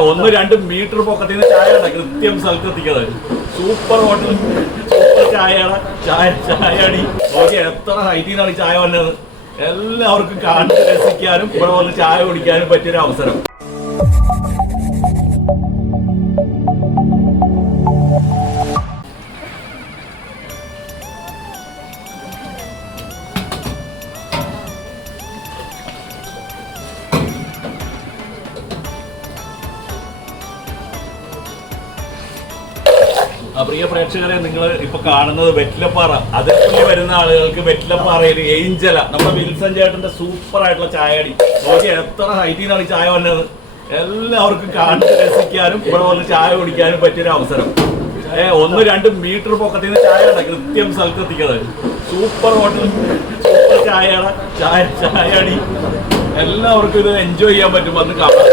1-2 metre പൊക്കത്തിൽ നിന്ന് ചായ കൃത്യം സ്ഥലത്ത് എത്തിക്കുന്നത്. സൂപ്പർ ഹോട്ടൽ, സൂപ്പർ ചായയാണ്. ചായടി നോക്കി എത്ര ഹൈറ്റിൽ നിന്നാണ് ചായ വന്നത്. എല്ലാവർക്കും കണ്ട് രസിക്കാനും ഇവിടെ വന്ന് ചായ കുടിക്കാനും പറ്റിയൊരു അവസരം. പ്രിയ പ്രേക്ഷകരെ, നിങ്ങൾ ഇപ്പൊ കാണുന്നത് വെറ്റിലപ്പാറ. അതിർപ്പള്ളി വരുന്ന ആളുകൾക്ക് വെറ്റിലപ്പാറയിൽ ഏഞ്ചല, നമ്മുടെ വിൽസൺ ചേട്ടന്റെ സൂപ്പർ ആയിട്ടുള്ള ചായടി നോക്കി എത്ര ഹൈറ്റിൽ നിന്നാണ് ചായ വന്നത്. എല്ലാവർക്കും കണ്ട് രസിക്കാനും ഇവിടെ വന്ന് ചായ കുടിക്കാനും പറ്റിയൊരു അവസരം. 1-2 മീറ്റർ പൊക്കത്തിൽ നിന്ന് ചായ കൃത്യം സ്ഥലത്ത് എത്തിക്കുന്നത്. സൂപ്പർ ഹോട്ടൽ, സൂപ്പർ ചായയാണ്. ചായടി എല്ലാവർക്കും ഇത് എൻജോയ് ചെയ്യാൻ പറ്റും. വന്ന് കാണാം.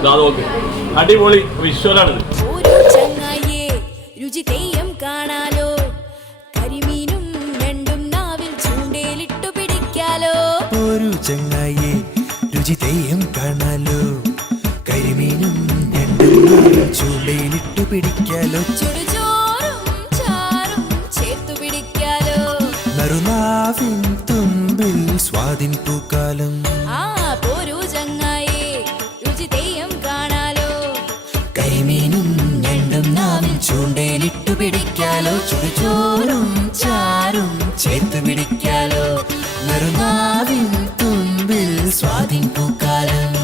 ഇതാ നോക്ക്, അടിപൊളി വിഷ്വലാണിത്. തെയ്യം കാണാലോ, കരിമീനും രണ്ടും നാവിൽ ചൂണ്ടയിലിട്ടു പിടിക്കാലോ. ഒരു ചങ്ങായി രുചി തെയ്യം കാണാലോ, കരിമീനും രണ്ടും നാവിൽ ചൂണ്ടയിലിട്ടു പിടിക്കാലോ. ചുടുചോറും ചാറും ചേർത്തു പിടിക്കാലോ, നറുനാവിൻ തുമ്പിൽ സ്വാദിൻ പൂക്കാലം. പോരൂ ചങ്ങായി രുചി തെയ്യം കാണാലോ, കരിമീനും രണ്ടും നാവിൽ ചൂണ്ടയിലിട്ടു പിടിക്കാലോ. ചുടുചോറും ചാറും ചേർത്ത് പിടിക്കാലോ, നറുനാവിൻ തുമ്പിൽ സ്വാദിൻ പൂക്കാലം.